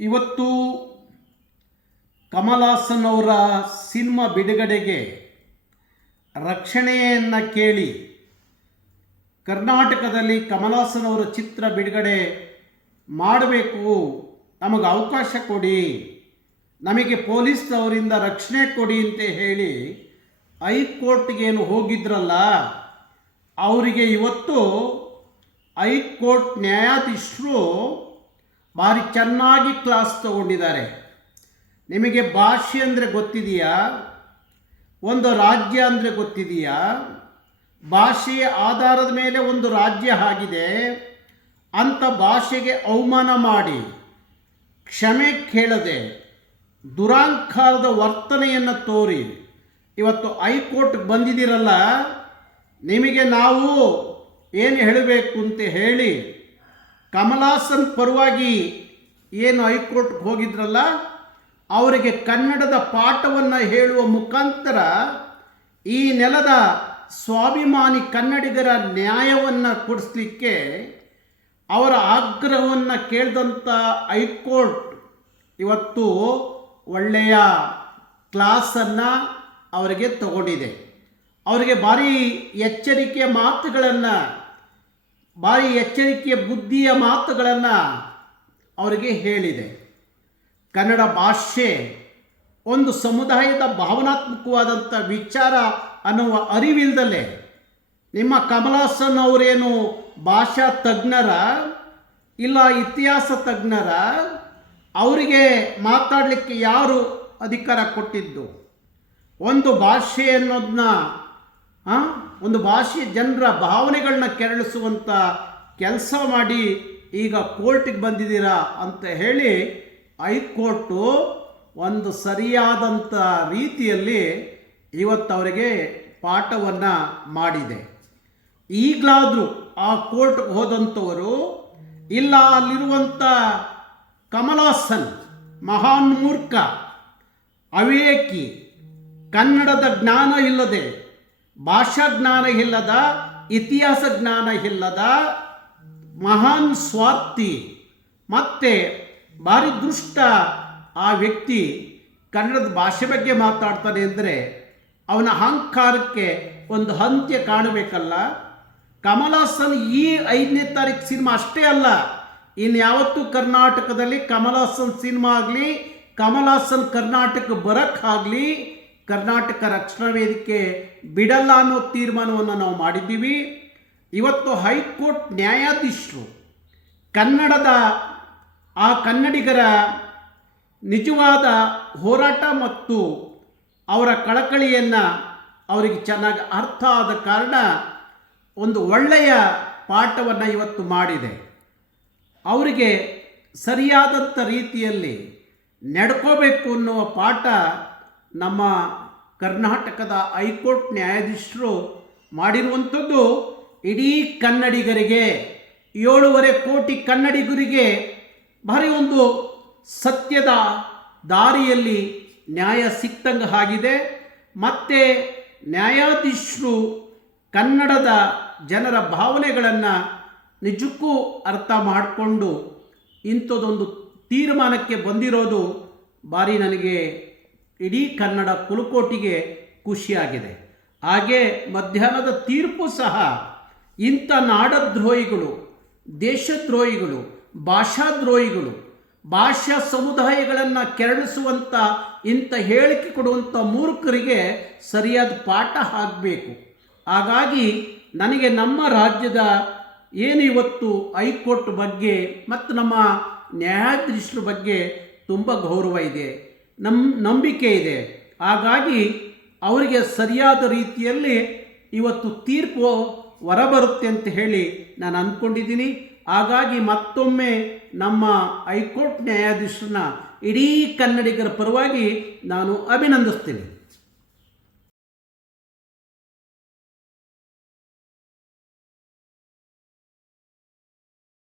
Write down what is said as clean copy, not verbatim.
ಇವತ್ತು ಕಮಲ್ ಹಾಸನ್ ಅವರ ಸಿನಿಮಾ ಬಿಡುಗಡೆಗೆ ರಕ್ಷಣೆಯನ್ನು ಕೇಳಿ ಕರ್ನಾಟಕದಲ್ಲಿ ಕಮಲ್ ಹಾಸನ್ ಅವರ ಚಿತ್ರ ಬಿಡುಗಡೆ ಮಾಡಬೇಕು, ನಮಗೆ ಅವಕಾಶ ಕೊಡಿ, ನಮಗೆ ಪೊಲೀಸ್ ಅವರಿಂದ ರಕ್ಷಣೆ ಕೊಡಿ ಅಂತ ಹೇಳಿ ಹೈಕೋರ್ಟ್ಗೇನು ಹೋಗಿದ್ರಲ್ಲ, ಅವರಿಗೆ ಇವತ್ತು ಹೈಕೋರ್ಟ್ ನ್ಯಾಯಾಧೀಶರು ಭಾರಿ ಚೆನ್ನಾಗಿ ಕ್ಲಾಸ್ ತಗೊಂಡಿದ್ದಾರೆ. ನಿಮಗೆ ಭಾಷೆ ಅಂದರೆ ಗೊತ್ತಿದೆಯಾ? ಒಂದು ರಾಜ್ಯ ಅಂದರೆ ಗೊತ್ತಿದೆಯಾ? ಭಾಷೆಯ ಆಧಾರದ ಮೇಲೆ ಒಂದು ರಾಜ್ಯ ಆಗಿದೆ ಅಂಥ ಭಾಷೆಗೆ ಅವಮಾನ ಮಾಡಿ ಕ್ಷಮೆ ಕೇಳದೆ ದುರಾಂಕಾರದ ವರ್ತನೆಯನ್ನು ತೋರಿ ಇವತ್ತು ಹೈಕೋರ್ಟ್ಗೆ ಬಂದಿದ್ದೀರಲ್ಲ, ನಿಮಗೆ ನಾವು ಏನು ಹೇಳಬೇಕು ಅಂತ ಹೇಳಿ ಕಮಲ್ ಹಾಸನ್ ಪರವಾಗಿ ಏನು ಹೈಕೋರ್ಟ್ಗೆ ಹೋಗಿದ್ರಲ್ಲ, ಅವರಿಗೆ ಕನ್ನಡದ ಪಾಠವನ್ನು ಹೇಳುವ ಮುಖಾಂತರ ಈ ನೆಲದ ಸ್ವಾಭಿಮಾನಿ ಕನ್ನಡಿಗರ ನ್ಯಾಯವನ್ನು ಕೊಡಿಸ್ಲಿಕ್ಕೆ ಅವರ ಆಗ್ರಹವನ್ನು ಕೇಳಿದಂಥ ಹೈಕೋರ್ಟ್ ಇವತ್ತು ಒಳ್ಳೆಯ ಕ್ಲಾಸನ್ನು ಅವರಿಗೆ ತಗೊಂಡಿದೆ. ಅವರಿಗೆ ಭಾರಿ ಎಚ್ಚರಿಕೆಯ ಮಾತುಗಳನ್ನು, ಭಾರಿ ಎಚ್ಚರಿಕೆಯ ಬುದ್ಧಿಯ ಮಾತುಗಳನ್ನು ಅವರಿಗೆ ಹೇಳಿದೆ. ಕನ್ನಡ ಭಾಷೆ ಒಂದು ಸಮುದಾಯದ ಭಾವನಾತ್ಮಕವಾದಂಥ ವಿಚಾರ ಅನ್ನುವ ಅರಿವಿಲ್ಲದಲೇ ನಿಮ್ಮ ಕಮಲ್ ಹಾಸನ್ ಅವರೇನು ಭಾಷಾ ತಜ್ಞರ ಇಲ್ಲ ಇತಿಹಾಸ ತಜ್ಞರ? ಅವರಿಗೆ ಮಾತಾಡಲಿಕ್ಕೆ ಯಾರು ಅಧಿಕಾರ ಕೊಟ್ಟಿದ್ದು? ಒಂದು ಭಾಷೆ ಅನ್ನೋದನ್ನ, ಒಂದು ಭಾಷೆಯ ಜನರ ಭಾವನೆಗಳನ್ನ ಕೆರಳಿಸುವಂಥ ಕೆಲಸ ಮಾಡಿ ಈಗ ಕೋರ್ಟಿಗೆ ಬಂದಿದ್ದೀರಾ ಅಂತ ಹೇಳಿ ಹೈಕೋರ್ಟು ಒಂದು ಸರಿಯಾದಂಥ ರೀತಿಯಲ್ಲಿ ಇವತ್ತು ಅವರಿಗೆ ಪಾಠವನ್ನು ಮಾಡಿದೆ. ಈಗಲಾದರೂ ಆ ಕೋರ್ಟ್ಗೆ ಹೋದಂಥವರು ಇಲ್ಲ, ಅಲ್ಲಿರುವಂಥ ಕಮಲ್ ಹಾಸನ್ ಮಹಾನ್ ಮೂರ್ಖ, ಅವಿವೇಕಿ, ಕನ್ನಡದ ಜ್ಞಾನ ಇಲ್ಲದೆ, ಭಾಷಾ ಜ್ಞಾನ ಇಲ್ಲದ, ಇತಿಹಾಸ ಜ್ಞಾನ ಇಲ್ಲದ ಮಹಾನ್ ಸ್ವಾರ್ಥಿ ಮತ್ತು ಭಾರಿ ದುಷ್ಟ ಆ ವ್ಯಕ್ತಿ ಕನ್ನಡದ ಭಾಷೆ ಬಗ್ಗೆ ಮಾತಾಡ್ತಾನೆ ಅಂದರೆ ಅವನ ಅಹಂಕಾರಕ್ಕೆ ಒಂದು ಅಂತ್ಯ ಕಾಣಬೇಕಲ್ಲ. ಕಮಲ್ ಹಾಸನ್ ಈ 5ನೇ ತಾರೀಕು ಸಿನಿಮಾ ಅಷ್ಟೇ ಅಲ್ಲ, ಇನ್ಯಾವತ್ತೂ ಕರ್ನಾಟಕದಲ್ಲಿ ಕಮಲ್ ಹಾಸನ್ ಸಿನಿಮಾ ಆಗಲಿ, ಕಮಲ್ ಹಾಸನ್ ಕರ್ನಾಟಕ ಬರೋಕ್ಕಾಗಲಿ ಕರ್ನಾಟಕ ರಕ್ಷಣಾ ವೇದಿಕೆ ಬಿಡಲ್ಲ ಅನ್ನೋ ತೀರ್ಮಾನವನ್ನು ನಾವು ಮಾಡಿದ್ದೀವಿ. ಇವತ್ತು ಹೈಕೋರ್ಟ್ ನ್ಯಾಯಾಧೀಶರು ಕನ್ನಡದ ಆ ಕನ್ನಡಿಗರ ನಿಜವಾದ ಹೋರಾಟ ಮತ್ತು ಅವರ ಕಳಕಳಿಯನ್ನು ಅವರಿಗೆ ಚೆನ್ನಾಗಿ ಅರ್ಥ ಆದ ಕಾರಣ ಒಂದು ಒಳ್ಳೆಯ ಪಾಠವನ್ನು ಇವತ್ತು ಮಾಡಿದೆ. ಅವರಿಗೆ ಸರಿಯಾದಂಥ ರೀತಿಯಲ್ಲಿ ನಡ್ಕೋಬೇಕು ಅನ್ನುವ ಪಾಠ ನಮ್ಮ ಕರ್ನಾಟಕದ ಹೈಕೋರ್ಟ್ ನ್ಯಾಯಾಧೀಶರು ಮಾಡಿರುವಂಥದ್ದು ಇಡೀ ಕನ್ನಡಿಗರಿಗೆ, 7.5 ಕೋಟಿ ಕನ್ನಡಿಗರಿಗೆ ಭಾರಿ ಒಂದು ಸತ್ಯದ ದಾರಿಯಲ್ಲಿ ನ್ಯಾಯ ಸಿಕ್ತಂಗೆ ಆಗಿದೆ. ಮತ್ತು ನ್ಯಾಯಾಧೀಶರು ಕನ್ನಡದ ಜನರ ಭಾವನೆಗಳನ್ನು ನಿಜಕ್ಕೂ ಅರ್ಥ ಮಾಡಿಕೊಂಡು ಇಂಥದ್ದೊಂದು ತೀರ್ಮಾನಕ್ಕೆ ಬಂದಿರೋದು ಭಾರಿ ನನಗೆ ಇಡೀ ಕನ್ನಡ ಕುಲಕೋಟಿಗೆ ಖುಷಿಯಾಗಿದೆ. ಹಾಗೆ ಮಧ್ಯಾಹ್ನದ ತೀರ್ಪು ಸಹ ಇಂಥ ನಾಡದ್ರೋಹಿಗಳು, ದೇಶದ್ರೋಹಿಗಳು, ಭಾಷಾದ್ರೋಹಿಗಳು, ಭಾಷಾ ಸಮುದಾಯಗಳನ್ನು ಕೆರಳಿಸುವಂಥ ಇಂಥ ಹೇಳಿಕೆ ಕೊಡುವಂಥ ಮೂರ್ಖರಿಗೆ ಸರಿಯಾದ ಪಾಠ ಆಗಬೇಕು. ಹಾಗಾಗಿ ನನಗೆ ನಮ್ಮ ರಾಜ್ಯದ ಏನು ಇವತ್ತು ಹೈಕೋರ್ಟ್ ಬಗ್ಗೆ ಮತ್ತು ನಮ್ಮ ನ್ಯಾಯಾಧೀಶರ ಬಗ್ಗೆ ತುಂಬ ಗೌರವ ಇದೆ, ನಂಬಿಕೆ ಇದೆ. ಹಾಗಾಗಿ ಅವರಿಗೆ ಸರಿಯಾದ ರೀತಿಯಲ್ಲಿ ಇವತ್ತು ತೀರ್ಪು ಹೊರಬರುತ್ತೆ ಅಂತ ಹೇಳಿ ನಾನು ಅಂದ್ಕೊಂಡಿದ್ದೀನಿ. ಹಾಗಾಗಿ ಮತ್ತೊಮ್ಮೆ ನಮ್ಮ ಹೈಕೋರ್ಟ್ ನ್ಯಾಯಾಧೀಶರನ್ನ ಇಡೀ ಕನ್ನಡಿಗರ ಪರವಾಗಿ ನಾನು ಅಭಿನಂದಿಸ್ತೀನಿ.